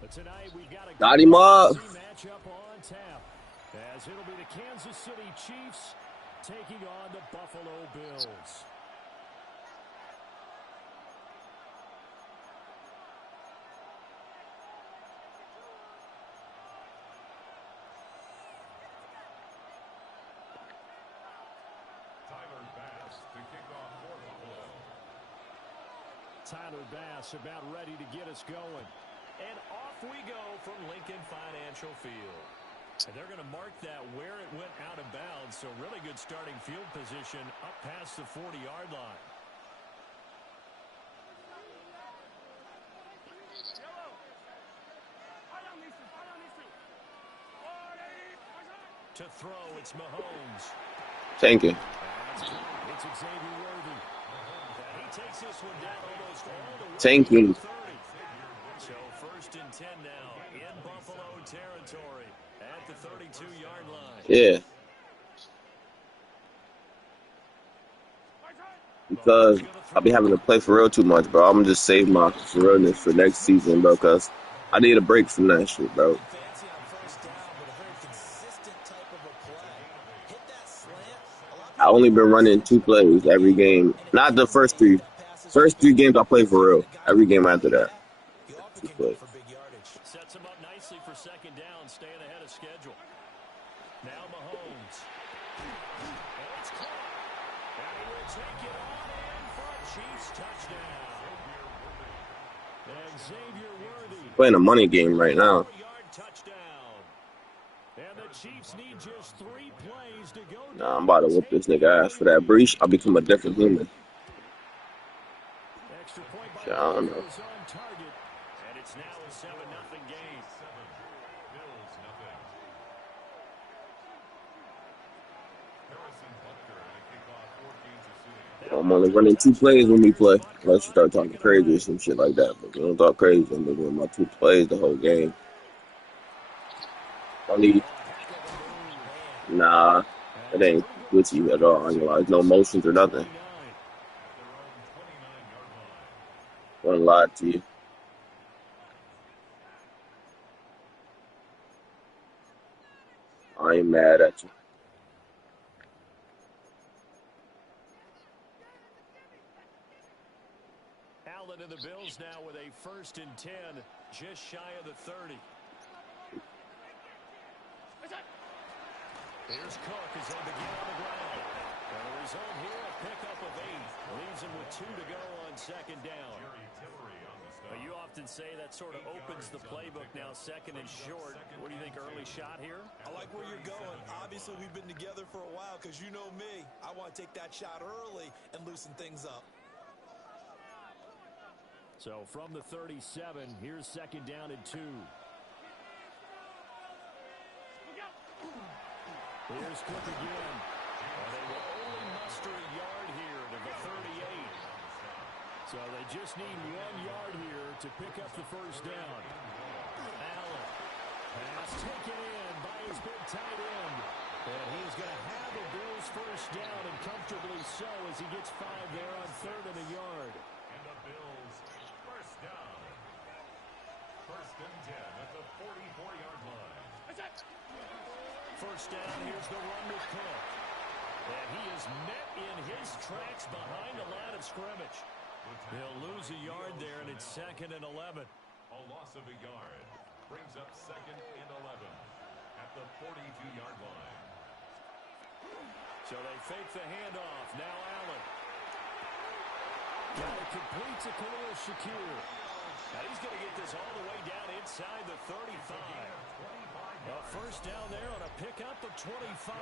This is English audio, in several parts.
But tonight we've got a Got good him up. AFC matchup on tap, as it'll be the Kansas City Chiefs taking on the Buffalo Bills. Tyler Bass about ready to get us going. And off we go from Lincoln Financial Field. And they're going to mark that where it went out of bounds. So really good starting field position up past the 40-yard line. To throw, it's Mahomes. Thank you. It's Xavier Worthy. He takes this one down almost all the way Thank to the you. 30. So 1st and 10 now in Buffalo territory at the 32-yard line. Yeah. Because I'll be having to play for real too much, bro. I'm gonna just save my for realness for next season, bro. Cause I need a break from that shit, bro. Fancy on 1st down, but a very consistent type of a play. Hit that slant. A lot of I people only call been this running a 2 two-down plays every conversion, game. and it Not the can first be three. if that pass is too First 3 big. games I played for Seeing real. a guy Every open game like after that. that, you often 2 can go plays. for big yardage. Sets him up nicely for 2nd down, staying ahead of schedule. Now Mahomes. And it's caught. And he will take it on in for a Chiefs touchdown. And Xavier Worthy Playing a money for game a right now. 4-yard touchdown. And the Chiefs need just 3 plays to go Nah, I'm down about to and whoop take this the nigga ass for early that lead. breach. I'll become a different human. Extra point by Shit, the I don't know. Bills on target. And it's now a 7-0 game. Now I'm back only to the running 2 plays touchdown. when we Here's play. Butker Unless you on to start kick talking it crazy or away. some shit like that. But we don't talk crazy. I'm doing my 2 plays the whole game. I need. Oh, a heck of a move. Nah, And it he's a ain't pretty good glitchy at returner all. I as ain't he gonna lie. There's gets no us up to motions the or nothing. 29. Don't lie to you. I ain't mad at you. Allen and the Bills now with a 1st and 10, just shy of the 30. Here's Cook as they begin on the ground. And the result here, a pickup of 8. Leaves him with 2 to go on 2nd down. You often say that sort of opens the playbook now, 2nd and short. What do you think, early shot here? I like where you're going. Obviously, we've been together for a while because you know me. I want to take that shot early and loosen things up. So from the 37, here's 2nd down and 2. Here's Cook again. And they will only muster a yard here to the 38. So they just need 1 yard here to pick up the 1st down. Allen. Pass taken in by his big tight end. And he's going to have the Bills 1st down, and comfortably so, as he gets 5 there on 3rd and a yard. And the Bills 1st down. 1st and 10 at the 44-yard line. 1st down, here's the run with Cook. And he is met in his tracks behind the line of scrimmage. He'll lose a yard there, and it's 2nd and 11. A loss of a yard brings up 2nd and 11 at the 42-yard line. So they fake the handoff. Now Allen. Got it complete to Khalil Shakir. Now he's going to get this all the way down inside the 35. A 1st down there on a pickup of 25.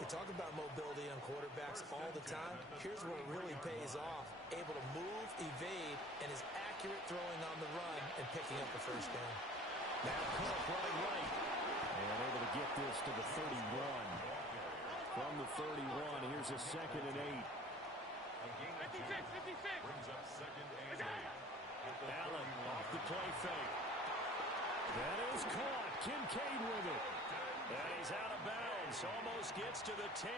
We talk about mobility on quarterbacks all the time. Here's where it really pays off. Able to move, evade, and is accurate throwing on the run and picking up the 1st down. Now Cook running right. And able to get this to the 31. From the 31, here's a 2nd and 8. Brings up 2nd and 8. Allen off the play fake. That is caught. Kincaid with it. And he's out of bounds. Almost gets to the 10.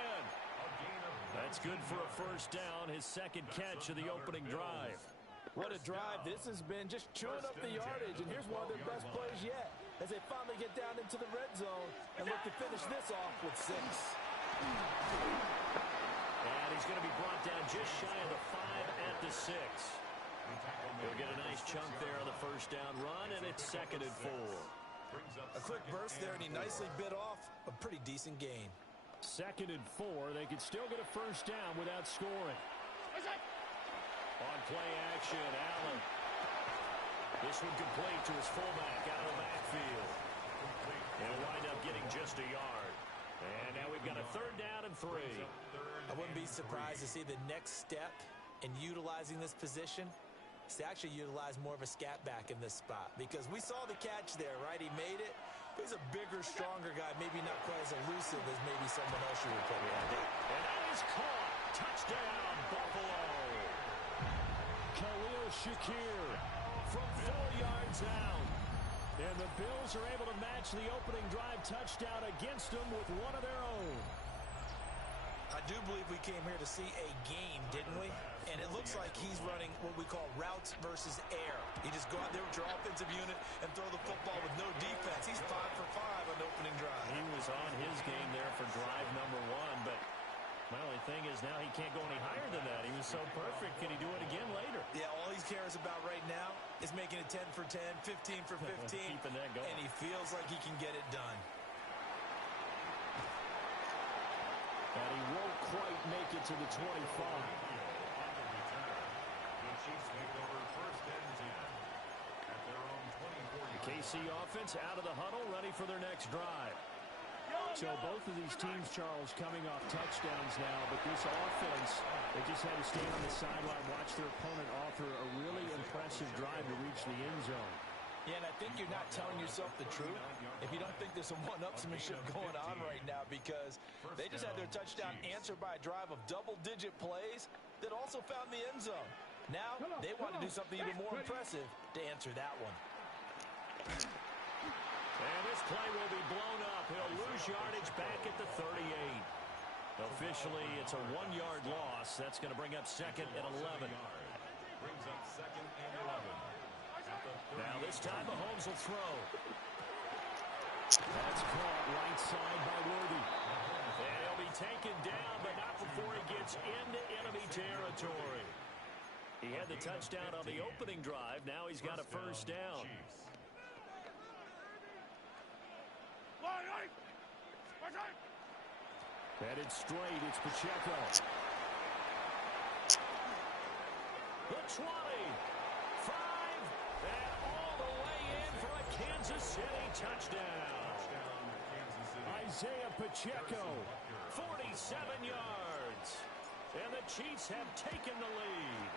That's good for a 1st down. His 2nd catch of the opening drive. What a drive this has been, just chewing up the yardage, and here's one of their best plays yet as they finally get down into the red zone and look to finish this off with 6. And he's going to be brought down just shy of the 5 at the 6. They'll get a nice chunk there on the first down run, and it's 2nd and 4. A quick burst there, and he nicely bit off a pretty decent gain. 2nd and 4. They could still get a first down without scoring. On play action, Allen. This one complete to his fullback out of the backfield. He'll wind up getting just a yard. And now we've got a 3rd down and 3. I wouldn't be surprised to see the next step in utilizing this position is to actually utilize more of a scat back in this spot, because we saw the catch there, right? He made it. But he's a bigger, stronger guy, maybe not quite as elusive as maybe someone else you would put around it. And that is caught. Touchdown, Buffalo. Khalil Shakir from 4 yards out. And the Bills are able to match the opening drive touchdown against them with one of their own. I do believe we came here to see a game, didn't we? And it looks like he's running what we call routes versus air. You just go out there with your offensive unit and throw the football with no defense. He's 5 for 5 on the opening drive. He was on his game there for drive number 1, but my only thing is now he can't go any higher than that. He was so perfect. Can he do it again later? Yeah, all he cares about right now is making it 10 for 10, 15 for 15. Keeping that going. And he feels like he can get it done. And he won't quite make it to the 25. The KC offense out of the huddle, ready for their next drive. So both of these teams, Charles, coming off touchdowns now, but this offense, they just had to stand on the sideline, watch their opponent offer a really impressive drive to reach the end zone. Yeah, and I think you're not telling yourself the truth if you don't think there's some one-upsmanship going on right now, because they just had their touchdown answered by a drive of double-digit plays that also found the end zone. Now they want to do something even more impressive to answer that one. And this play will be blown up. He'll lose yardage back at the 38. Officially, it's a 1-yard loss. That's going to bring up 2nd and 11. Brings up 2nd and 11. Now this time Mahomes will throw. That's caught right side by Worthy. And he'll be taken down, but not before he gets into enemy territory. He had the touchdown on the opening drive. Now he's got a first down. Headed straight, it's Pacheco. The 20. 5. And all the way in for a Kansas City touchdown. Isaiah Pacheco, 47 yards. And the Chiefs have taken the lead.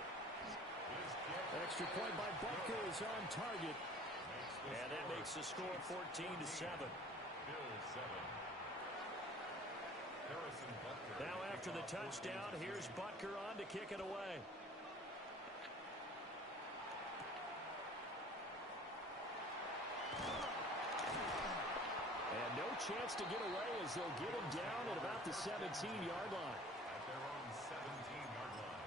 Extra point by Butker is on target. And that makes the score 14-7. Now after the touchdown, here's Butker on to kick it away. And no chance to get away as they'll get him down at about the 17-yard line. At their own 17-yard line.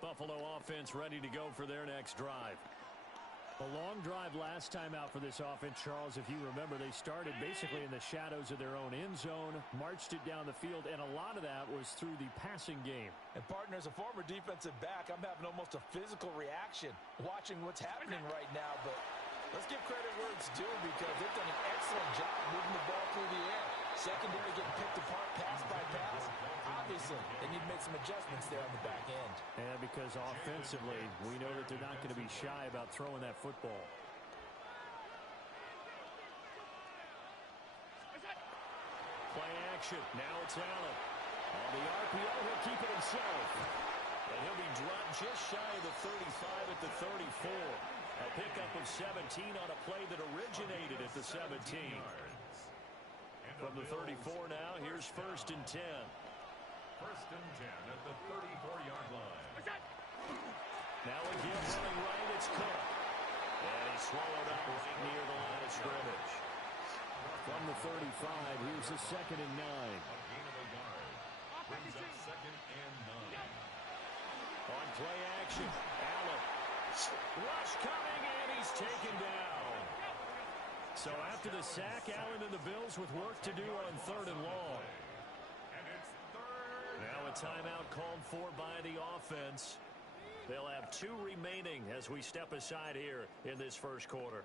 Buffalo offense ready to go for their next drive. A long drive last time out for this offense, Charles. If you remember, they started basically in the shadows of their own end zone, marched it down the field, and a lot of that was through the passing game. And, partner, as a former defensive back, I'm having almost a physical reaction watching what's happening right now. But let's give credit where it's due, because they've done an excellent job moving the ball through the air. Secondary getting picked apart pass by pass. Obviously, they need to make some adjustments there on the back end. And because offensively, we know that they're not going to be shy about throwing that football. Play action. Now it's Allen. On the RPO, he'll keep it himself. And he'll be dropped just shy of the 35 at the 34. A pickup of 17 on a play that originated at the 17. From the 34 now, here's 1st and 10. 1st and 10 at the 34-yard line. Now again running right, it's Cook. And he's swallowed up right near the line of scrimmage. From the 35, here's the 2nd and 9. A gain of a yard play action. Allen. Rush coming, and he's taken down. So after the sack, Allen and the Bills with work to do on 3rd and long. Now a timeout called for by the offense. They'll have 2 remaining as we step aside here in this first quarter.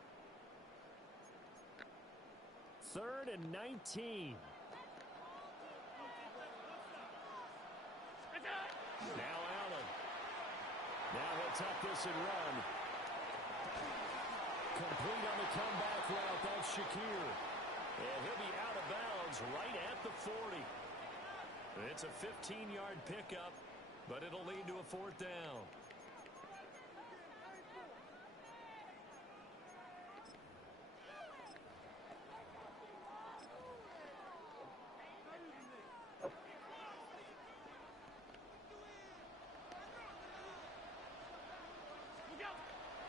3rd and 19. Now Allen. Now he'll tuck this and run. Complete on the comeback route. That's Shakir. And he'll be out of bounds right at the 40. It's a 15-yard pickup, but it'll lead to a 4th down.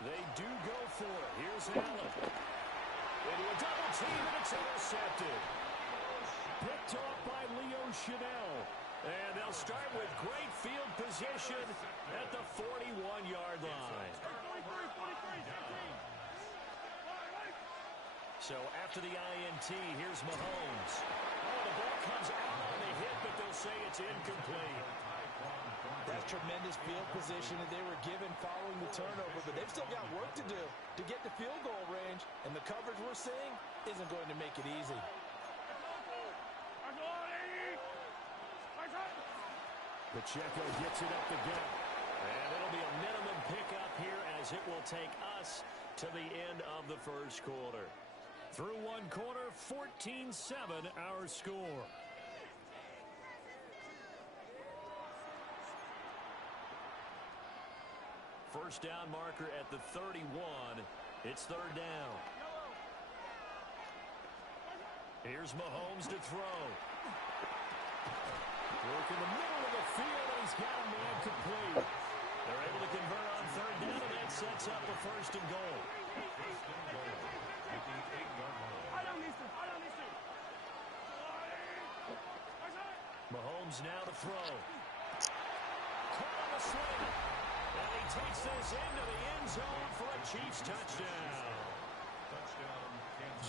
They do go for it. Here's Allen. Into a double team, and it's intercepted. Picked off by Leo Chanel. And they'll start with great field position at the 41-yard line. So after the INT, here's Mahomes. Oh, the ball comes out on the hit, but they'll say it's incomplete. That's tremendous field position that they were given following the turnover, but they've still got work to do to get to field goal range, and the coverage we're seeing isn't going to make it easy. Pacheco gets it up the gut, and it'll be a minimum pickup here as it will take us to the end of the first quarter. Through one quarter, 14-7 our score. First down marker at the 31. It's 3rd down. Here's Mahomes to throw. Work in the middle of the field, and he's got a man complete. They're able to convert on 3rd down, and that sets up a 1st and goal. Mahomes now to throw. Caught on the slant. And he takes this into the end zone for a Chiefs touchdown.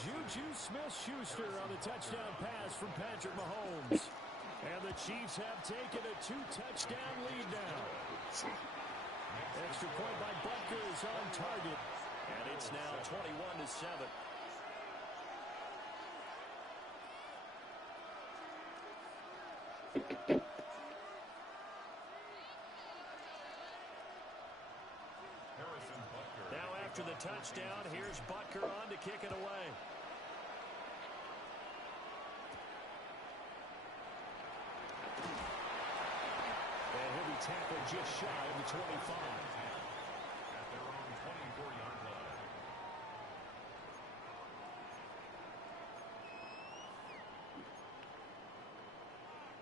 Juju Smith-Schuster on the touchdown pass from Patrick Mahomes. And the Chiefs have taken a 2-touchdown lead now. Extra point by Butker is on target. And it's now 21-7. Now after the touchdown, here's Butker on to kick it away. And he'll be tackled just shy of the 25. At their own 24-yard line.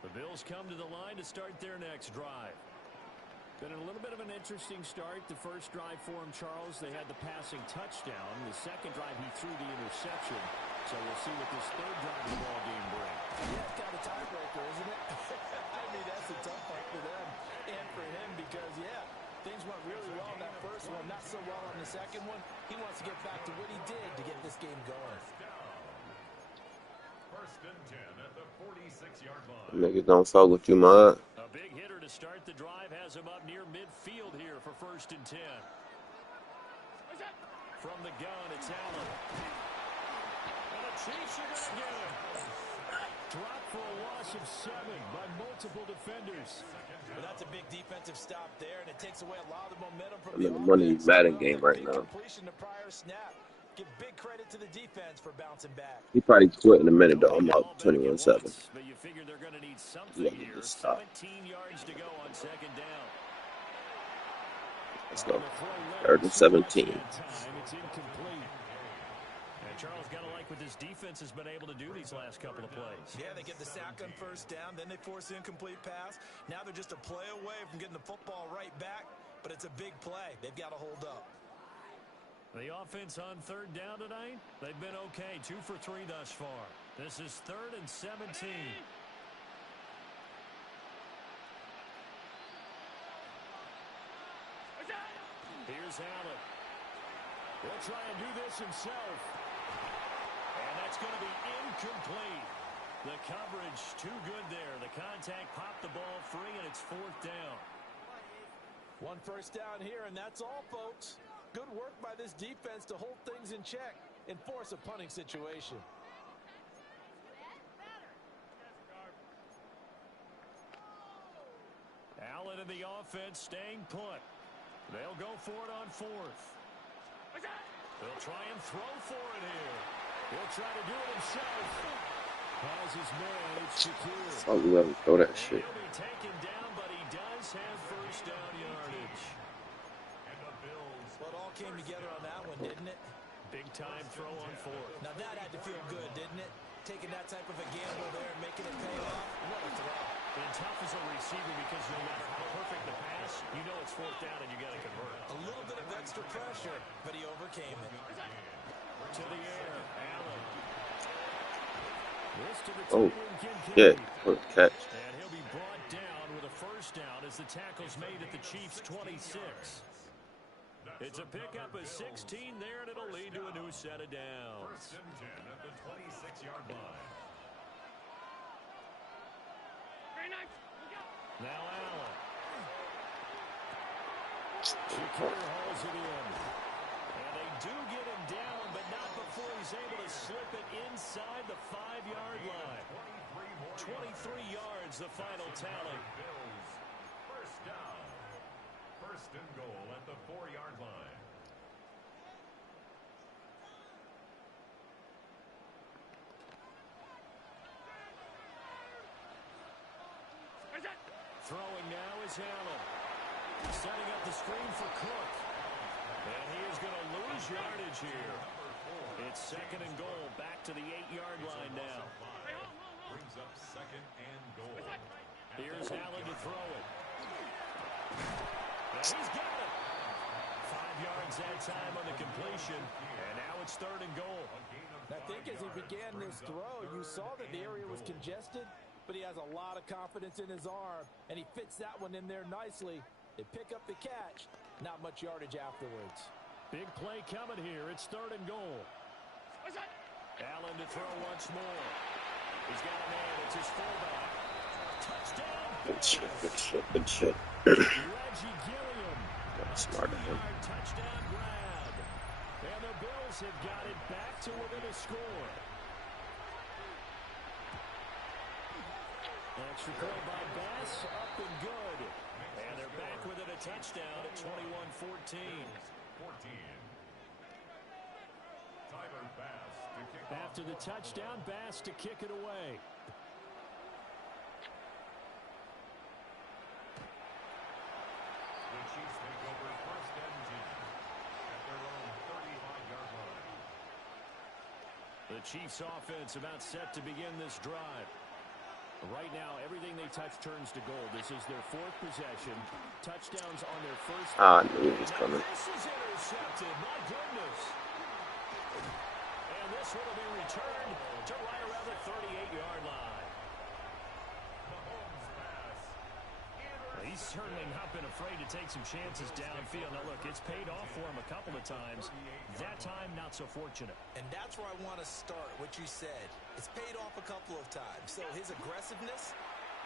The Bills come to the line to start their next drive. Been a little bit of an interesting start. The first drive for him, Charles, they had the passing touchdown. The second drive, he threw the interception. So we'll see what this 3rd drive of the ball game brings. Yeah, it's kind of a tiebreaker, isn't it? I mean, that's a tough part for them and for him because, yeah, things went really well in that first one, not so well in the second one. He wants to get back to what he did to get this game going. 1st and 10 at the 46-yard line. Niggas don't fuck with you, mud. A big hitter to start the drive has him up near midfield here for 1st and 10. From the gun, it's Allen. And the Chiefs are going to get him. Dropped for a loss of 7 by multiple defenders. Well, that's a big defensive stop there, and it takes away a lot of the momentum from I'm the in the money offense. Madden game right Big now. completion to prior snap. Give big credit to the defense for bouncing back. He probably quit in a minute, though. I'm Ball up back at 21-7. once, but you figure they're going to need something Yeah, here. just stop. 17 yards to go on 2nd down. Let's On go. the throw left, 3rd and 17. that time, it's incomplete. And Charles, got to like what this defense has been able to do these last couple of plays. Yeah, they get the sack on 1st down, then they force the incomplete pass. Now they're just a play away from getting the football right back, but it's a big play. They've got to hold up. The offense on 3rd down tonight, they've been okay. 2 for 3 thus far. This is 3rd and 17. Here's Allen. He'll try and do this himself. And that's going to be incomplete. The coverage too good there. The contact popped the ball free, and it's 4th down. 1 first down here, and that's all, folks. Good work by this defense to hold things in check and force a punting situation. Allen and the offense staying put. They'll go for it on 4th. They'll try and throw for it here. He'll try to do it himself. Has his man, it's secure. Oh, we let him throw that shit. He'll be taken down, but he does have first down yardage. And the Bills. Well, it all came together on that one, didn't it? Big time throw on 4th. Now that had to feel good, didn't it? Taking that type of a gamble there and making it pay off. What a throw. And tough as a receiver because no matter how perfect the pass, you know it's 4th down and you got to convert. A little bit of extra pressure, but he overcame it. To the air, Allen. This to the Oh, tackle, yeah, Kincaid. what a catch. And he'll be brought down with a first down as the tackle's made at the Chiefs' 26. It's a pickup of 16 there, and it'll lead to a new set of downs. 1st and 10 at the 26-yard line. Now Allen. Shakir hauls it in. And they do get him down, but not before he's able to slip it inside the 5-yard line. 23 yards, the final tally. Bills. First down. 1st and goal at the 4-yard line. Throwing now is Allen. Setting up the screen for Cook. And he is going to lose yardage here. It's 2nd and goal. Back to the 8-yard line now. Brings up 2nd and goal. Here's Allen to throw it. And he's got it. 5 yards that time on the completion. And now it's 3rd and goal. I think as he began this throw, you saw that the area was congested, but he has a lot of confidence in his arm, and he fits that one in there nicely. They pick up the catch. Not much yardage afterwards. Big play coming here. It's 3rd and goal. Allen to throw once more. He's got a man. It's his fullback. Touchdown. Good shit, good shit, good shit. Reggie Gilliam. That's smart of him. 2-yard touchdown grab. And the Bills have got it back to within a score. Extra point by Bass, up and good. And they're back within a touchdown at 21-14. 14. Tyler Bass to kick off. After the touchdown, Bass to kick it away. The Chiefs take over 1st and 10 at their own 35-yard line. The Chiefs offense about set to begin this drive. Right now, everything they touch turns to gold. This is their 4th possession. Touchdowns on their first. Ah, I knew it was coming. This is intercepted. My goodness. And this will be returned to right around the 38-yard line. Mahomes pass. He's certainly not been afraid to take some chances downfield. Now, look, it's paid off for him a couple of times. That time, not so fortunate. And that's where I want to start, what you said. It's paid off a couple of times. So his aggressiveness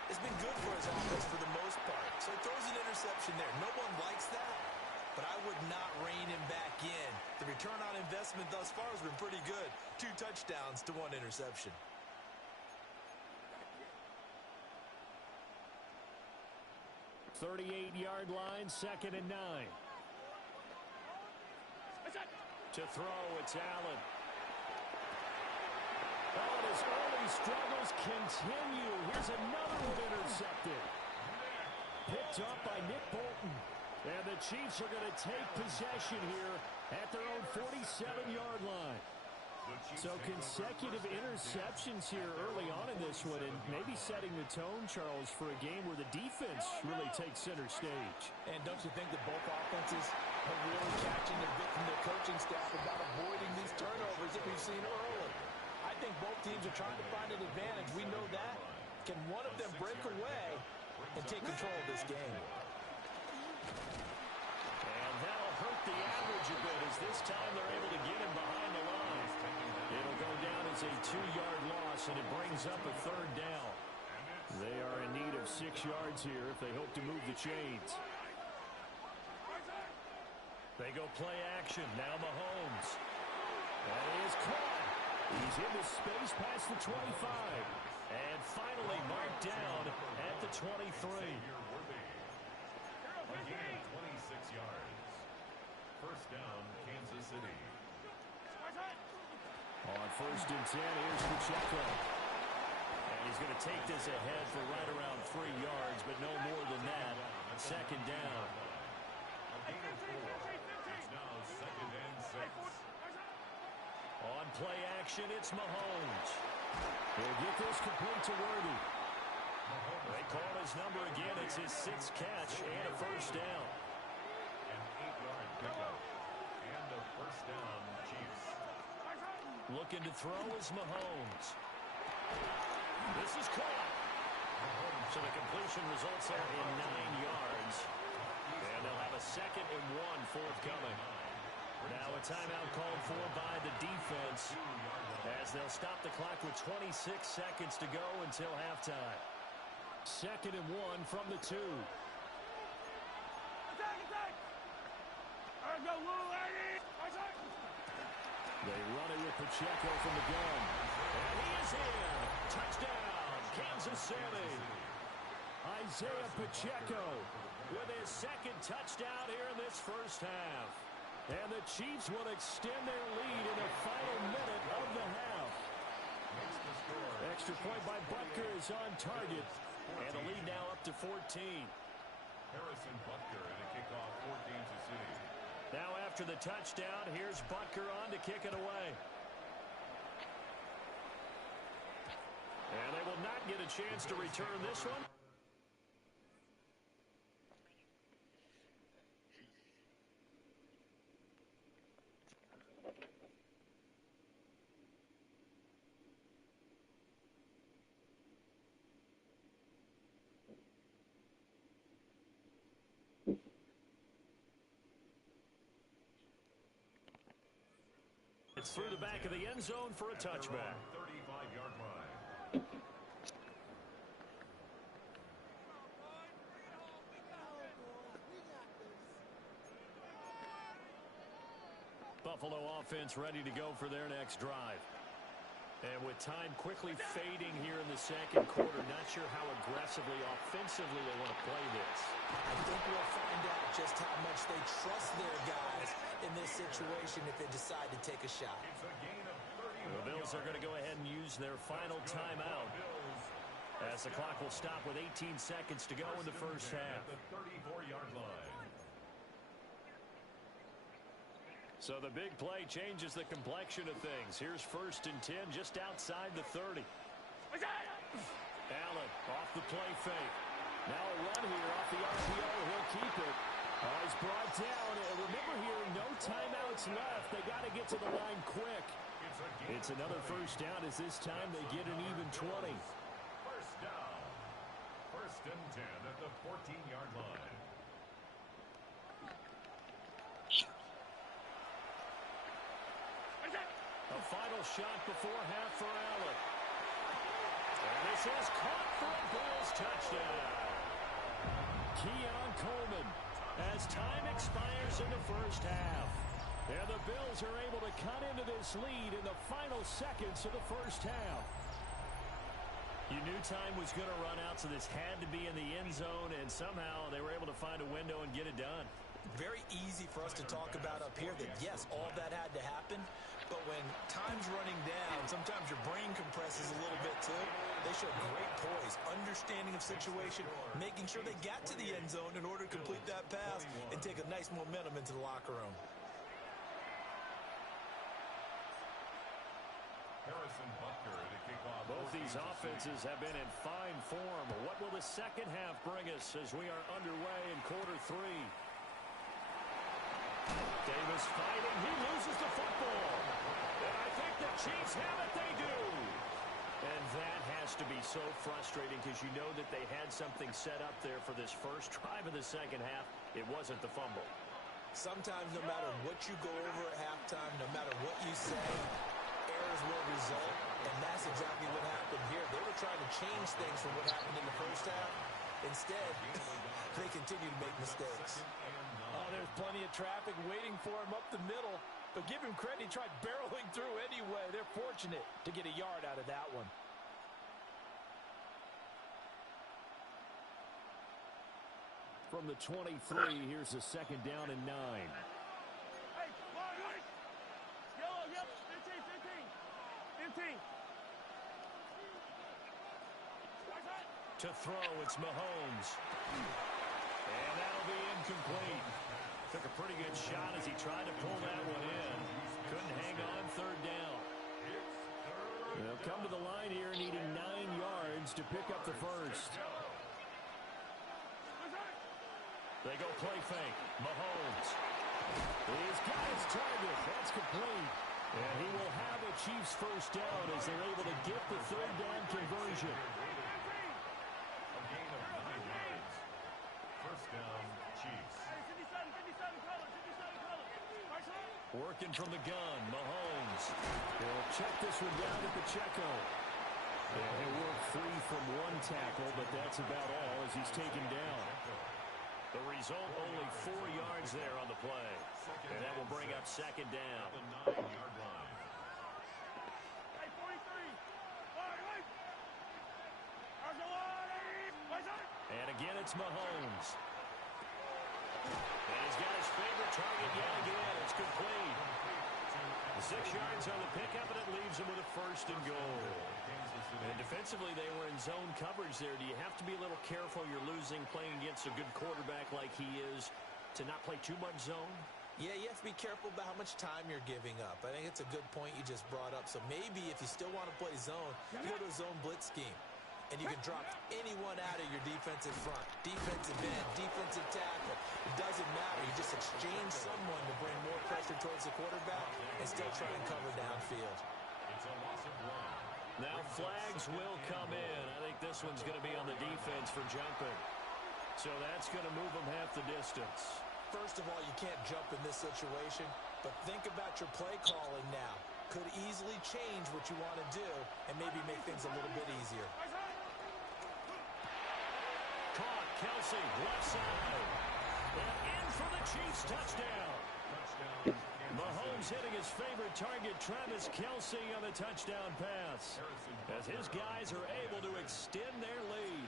has been good for his offense for the most part. So he throws an interception there. No one likes that, but I would not rein him back in. The return on investment thus far has been pretty good. 2 touchdowns to 1 interception. .38-yard line, 2nd and 9. To throw, it's Allen. Oh, and his early struggles continue. Here's another one intercepted. Picked up by Nick Bolton. And the Chiefs are going to take possession here at their own 47-yard line. So consecutive interceptions here early on in this one, and maybe setting the tone, Charles, for a game where the defense really takes center stage. And don't you think that both offenses are really catching a bit from their coaching staff about avoiding these turnovers that we've seen early? I think both teams are trying to find an advantage. We know that. Can one of them break away and take control of this game? up the average a bit as this time they're able to get him behind the line. It'll go down as a 2-yard loss, and it brings up a third down. They are in need of 6 yards here if they hope to move the chains. They go play action. Now Mahomes. That is caught. He's into space past the 25. And finally marked down at the 23. Again, 26 yards. First down, Kansas City. On first and 10, here's Pacheco. And he's going to take this ahead for right around 3 yards, but no more than that. Second down. A gain of 4. It's now second and 6. On play action, it's Mahomes. He'll get this complete to Worthy. They call his number again. It's his 6th catch and a first down. An 8-yard pickup. And a first down, Chiefs. Looking to throw is Mahomes. This is caught. So the completion results there in 9 yards. And they'll have a 2nd and 1 forthcoming. Now a timeout called for by the defense as they'll stop the clock with 26 seconds to go until halftime. 2nd and 1 from the 2. They run it with Pacheco from the gun. And he is in. Touchdown, Kansas City. Isaiah Pacheco with his 2nd touchdown here in this first half. And the Chiefs will extend their lead in the final minute of the half. Extra point by Butker is on target. And the lead now up to 14. Harrison Butker and a kickoff for Kansas City. Now after the touchdown, here's Butker on to kick it away. And they will not get a chance to return this one. It's through the back of the end zone for a touchback. 35-yard line. Buffalo offense ready to go for their next drive. And with time quickly fading here in the second quarter, not sure how aggressively, offensively they want to play this. I think we'll find out just how much they trust their guys in this situation if they decide to take a shot. It's a gain of 31 The Bills are going to go ahead and use their final timeout as the clock will stop with 18 seconds to go in the first half. At the 34-yard line. So the big play changes the complexion of things. Here's first and 10 just outside the 30. Allen off the play fake. Now a run here off the RPO. He'll keep it. Oh, he's brought down. And remember here, no timeouts left. They got to get to the line quick. It's another first down as this time they get an even 20. First down. First and 10 at the 14-yard line. A final shot before half for Allen. And this is caught for a Bills touchdown. Keon Coleman as time expires in the first half. And the Bills are able to cut into this lead in the final seconds of the first half. You knew time was going to run out, so this had to be in the end zone, and somehow they were able to find a window and get it done. Very easy for us to talk about up here that, yes, all that had to happen. But when time's running down, sometimes your brain compresses a little bit too. They show great poise, understanding of situation, making sure they got to the end zone in order to complete that pass and take a nice momentum into the locker room. Harrison Butker at a kickoff. Both these offenses have been in fine form. What will the second half bring us as we are underway in quarter 3? Davis fighting. He loses the football. And I think the Chiefs have it. They do. And that has to be so frustrating because you know that they had something set up there for this first drive of the second half. It wasn't the fumble. Sometimes no matter what you go over at halftime, no matter what you say, errors will result, and that's exactly what happened here. They were trying to change things from what happened in the first half. Instead, they continue to make mistakes. Oh, there's plenty of traffic waiting for him up the middle, but give him credit, he tried barreling through anyway. They're fortunate to get a yard out of that one. From the 23, here's a second down and 9. Yellow, 15. To throw, it's Mahomes. And that'll be incomplete. Took a pretty good shot as he tried to pull that one in. Couldn't hang on third down. They'll come to the line here needing 9 yards to pick up the first. They go play fake. Mahomes. He's got his target. That's complete. And he will have a Chiefs first down as they're able to get the third down conversion. A gain of 9 yards. First down, Chiefs. Working from the gun, Mahomes. He'll check this one down to Pacheco. And he'll work free from one tackle, but that's about all as he's taken down. The result, only 4 yards there on the play. And that will bring up second down. The 9-yard line. And again, it's Mahomes. And he's got his favorite target yet again. It's complete. 6 yards on the pickup, and it leaves him with a first and goal. And defensively, they were in zone coverage there. Do you have to be a little careful? You're losing playing against a good quarterback like he is to not play too much zone? Yeah, you have to be careful about how much time you're giving up. I think it's a good point you just brought up. So maybe if you still want to play zone, you go to a zone blitz scheme. And you can drop anyone out of your defensive front. Defensive end, defensive tackle. It doesn't matter. You just exchange someone to bring more pressure towards the quarterback and still try and cover downfield. It's a loss of 1. Now flags will come in. I think this one's going to be on the defense for jumping. So that's going to move them half the distance. First of all, you can't jump in this situation, but think about your play calling now. Could easily change what you want to do and maybe make things a little bit easier. Caught, Kelsey, left side. And in for the Chiefs touchdown. Mahomes hitting his favorite target, Travis Kelsey, on the touchdown pass. As his guys are able to extend their lead.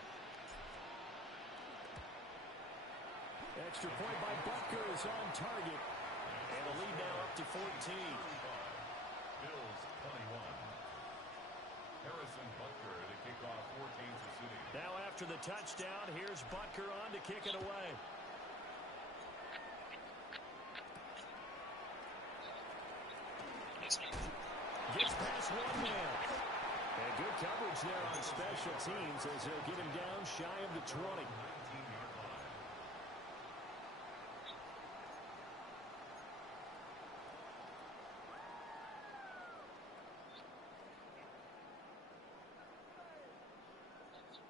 Extra point by Butker is on target. And the lead now up to 14. Bills 21. Harrison Butker to kick off for Kansas City. Now after the touchdown, here's Butker on to kick it away. Gets past one man. And good coverage there on special teams as they'll get him down shy of the 20. 19-yard line.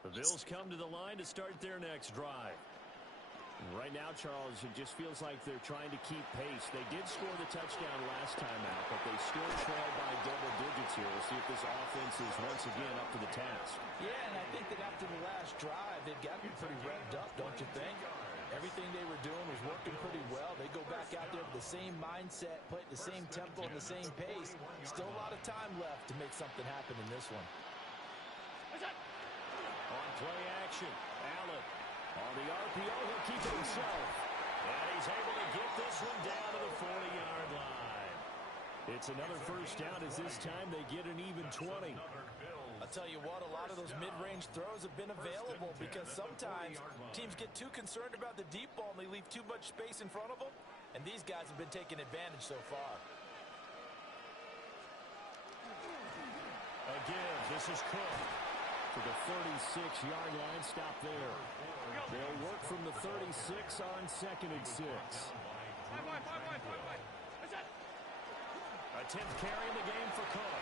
The Bills come to the line to start their next drive. Right now, Charles, it just feels like they're trying to keep pace. They did score the touchdown last time out, but they still trail by double digits here. We'll see if this offense is once again up to the task. Yeah, and I think that after the last drive, they've got to be pretty revved up, don't you think? Everything they were doing was working pretty well. They go back out there with the same mindset, play at the same tempo and the same pace. Still a lot of time left to make something happen in this one. On play action, Allen. On the RPO, he'll keep it himself. And he's able to get this one down to the 40-yard line. It's another first down as this time they get an even 20. I'll tell you what, a lot of those mid-range throws have been available because sometimes teams get too concerned about the deep ball and they leave too much space in front of them. And these guys have been taking advantage so far. Again, this is Cook. To the 36-yard line, stop there. They'll work from the 36 on 2nd and 6. A 10th carry in the game for Cook.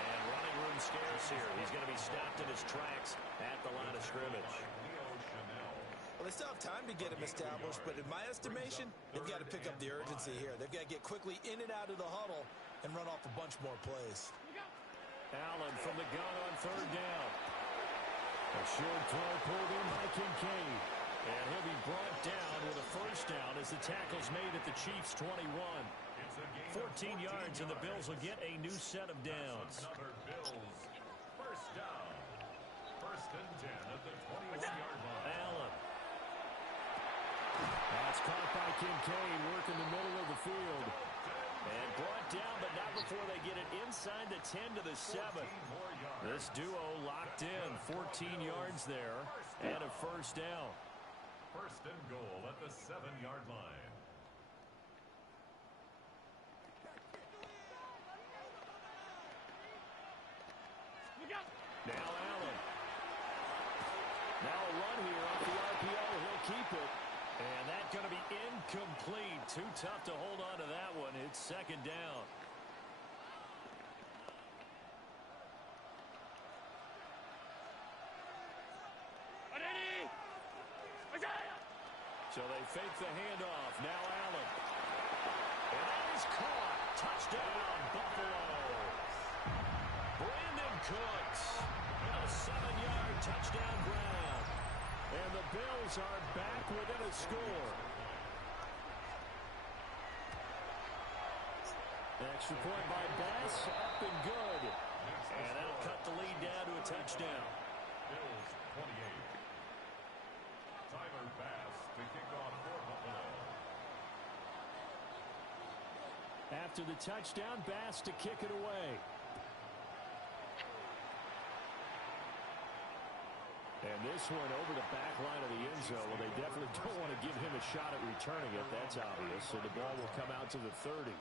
And running room scarce here. He's going to be stopped in his tracks at the line of scrimmage. Well, they still have time to get him established, but in my estimation, they've got to pick up the urgency here. They've got to get quickly in and out of the huddle and run off a bunch more plays. Allen from the gun on third down. A short throw pulled in by Kincaid. And he'll be brought down with a first down as the tackle's made at the Chiefs' 21. 14 yards, and the Bills will get a new set of downs. Another Bills first down. First and 10 at the 21-yard line. Allen. That's caught by Kincaid, working the middle of the field. And brought down, but not before they get it inside the 10 to the 7. This duo locked in, 14 yards there, and a first down. First and goal at the 7-yard line. Now Allen. Now a run here off the RPO. He'll keep it. And that's going to be incomplete. Too tough to hold on to that one. It's second down. So they fake the handoff. Now Allen. And that is caught. Touchdown, Buffalo. Brandon Cooks. A 7-yard touchdown grab. And the Bills are back within a score. Extra point by Bass. Up and good. And that'll cut the lead down to a touchdown. Bills 28. Tyler Bass to kick off for Buffalo. After the touchdown, Bass to kick it away. And this one over the back line of the end zone. Well, they definitely don't want to give him a shot at returning it. That's obvious. So the ball will come out to the 30.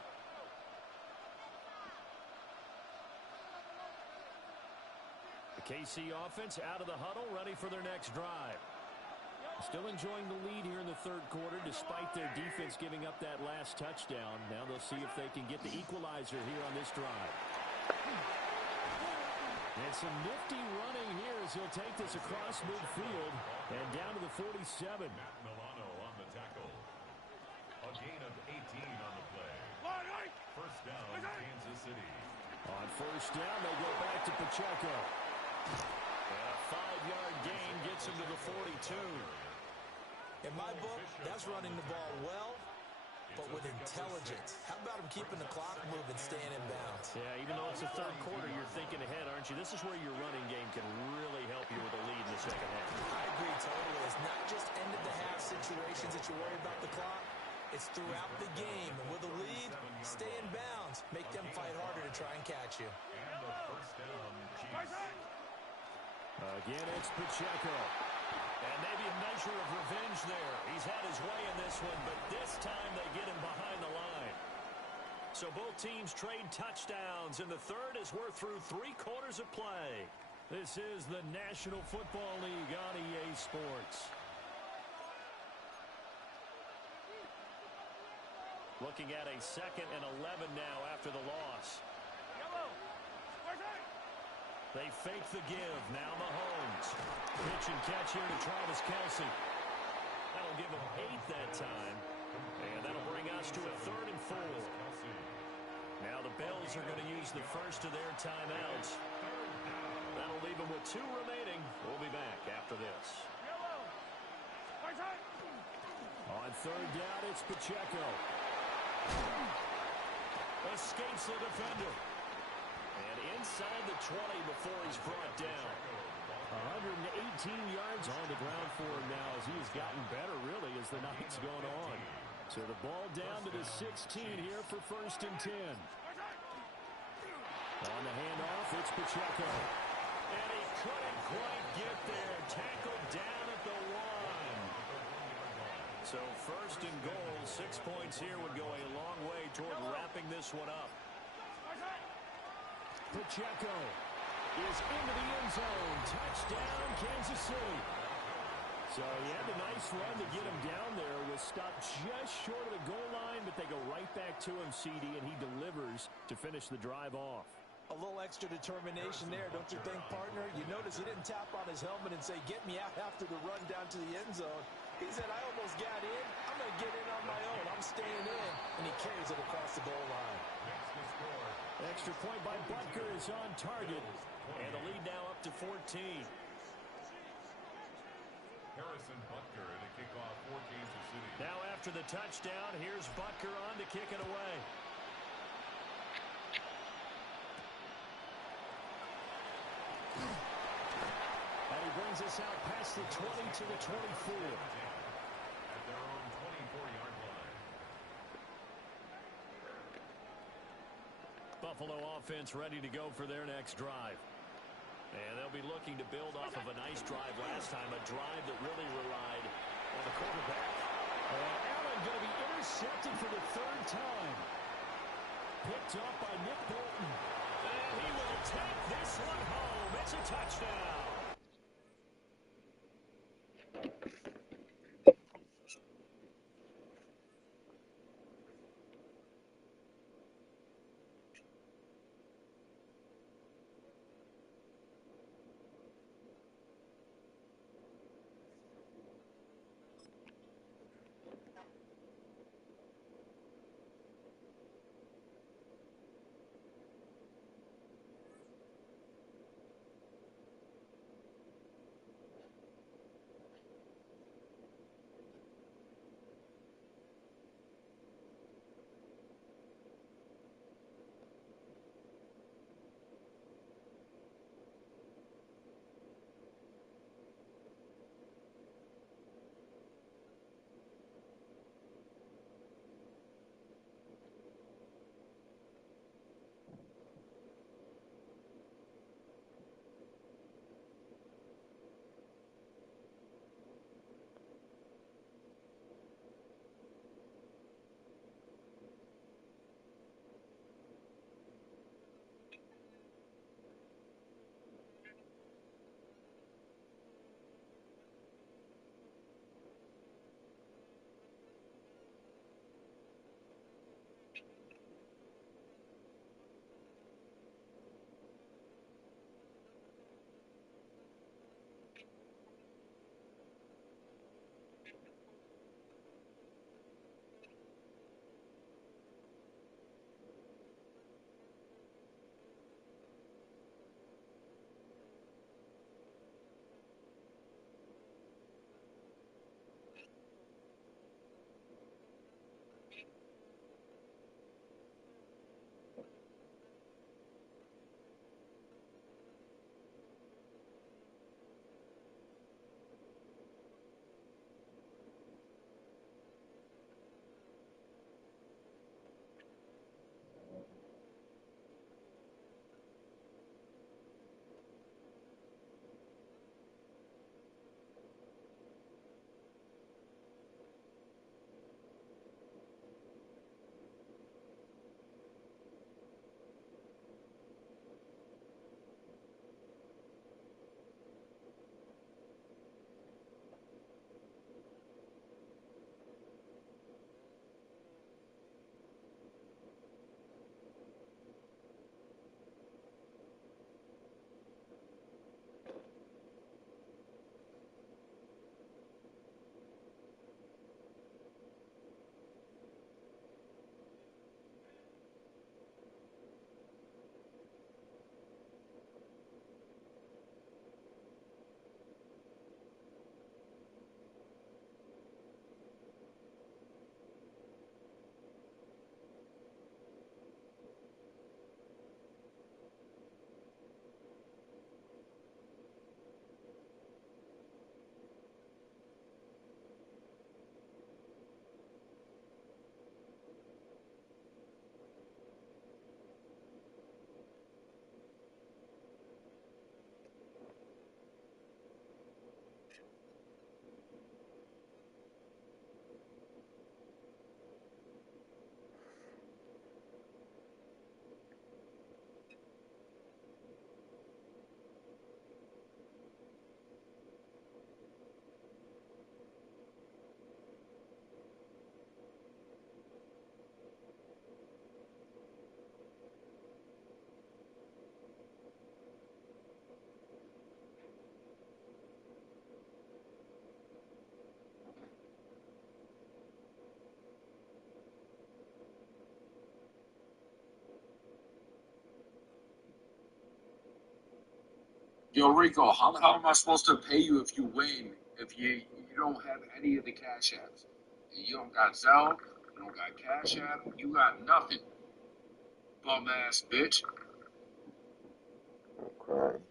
The KC offense out of the huddle, ready for their next drive. Still enjoying the lead here in the third quarter, despite their defense giving up that last touchdown. Now they'll see if they can get the equalizer here on this drive. And some nifty running here as he'll take this across midfield and down to the 47. Matt Milano on the tackle. A gain of 18 on the play. First down, Kansas City. On first down, they go back to Pacheco. And a 5-yard gain gets him to the 42. In my book, that's running the ball well, but with intelligence. How about him keeping the clock moving, staying in bounds? Yeah, even though it's the third quarter, you're thinking ahead, aren't you? This is where your running game can really help you with a lead in the second half. I agree totally. It's not just end-of-the-half situations that you worry about the clock. It's throughout the game. And with a lead, stay in bounds. Make them fight harder to try and catch you. And a first down, Chiefs. Again, it's Pacheco. And maybe a measure of revenge there. He's had his way in this one, but this time they get him behind the line. So both teams trade touchdowns, and the third as we're through 3 quarters of play. This is the National Football League on EA Sports. Looking at a 2nd and 11 now after the loss. They fake the give. Now Mahomes. Pitch and catch here to Travis Kelce. That'll give him 8 that time. And that'll bring us to a 3rd and 4. Now the Bills are going to use the first of their timeouts. That'll leave them with 2 remaining. We'll be back after this. On 3rd down, it's Pacheco. Escapes the defender. And inside the 20 before he's brought down. 118 yards on the ground for him now as he's gotten better, really, as the night's gone on. So the ball down to the 16 here for 1st and 10. On the handoff, it's Pacheco. And he couldn't quite get there. Tackled down at the 1. So 1st and goal, 6 points here would go a long way toward wrapping this one up. Pacheco is into the end zone. Touchdown, Kansas City. So he had a nice run to get him down there. Was stopped just short of the goal line, but they go right back to him, CD, and he delivers to finish the drive off. A little extra determination there, don't you think, partner? You notice he didn't tap on his helmet and say, get me out after the run down to the end zone. He said, I almost got in. I'm going to get in on my own. I'm staying in. And he carries it across the goal line. Extra point by Butker is on target. And the lead now up to 14. Harrison Butker to kick off for Kansas City. Now after the touchdown, here's Butker on to kick it away. And he brings us out past the 20 to the 24. At their own 24-yard line. Buffalo offense ready to go for their next drive. And they'll be looking to build off of a nice drive last time, a drive that really relied on the quarterback. And Allen going to be intercepted for the third time. Picked up by Nick Bolton. And he will take this one home. It's a touchdown. Yo, Rico, how the hell am I supposed to pay you if you win if you don't have any of the cash apps? You don't got Zelle, you don't got Cash App, you got nothing. Bum ass bitch. Crying.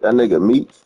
That nigga Meats.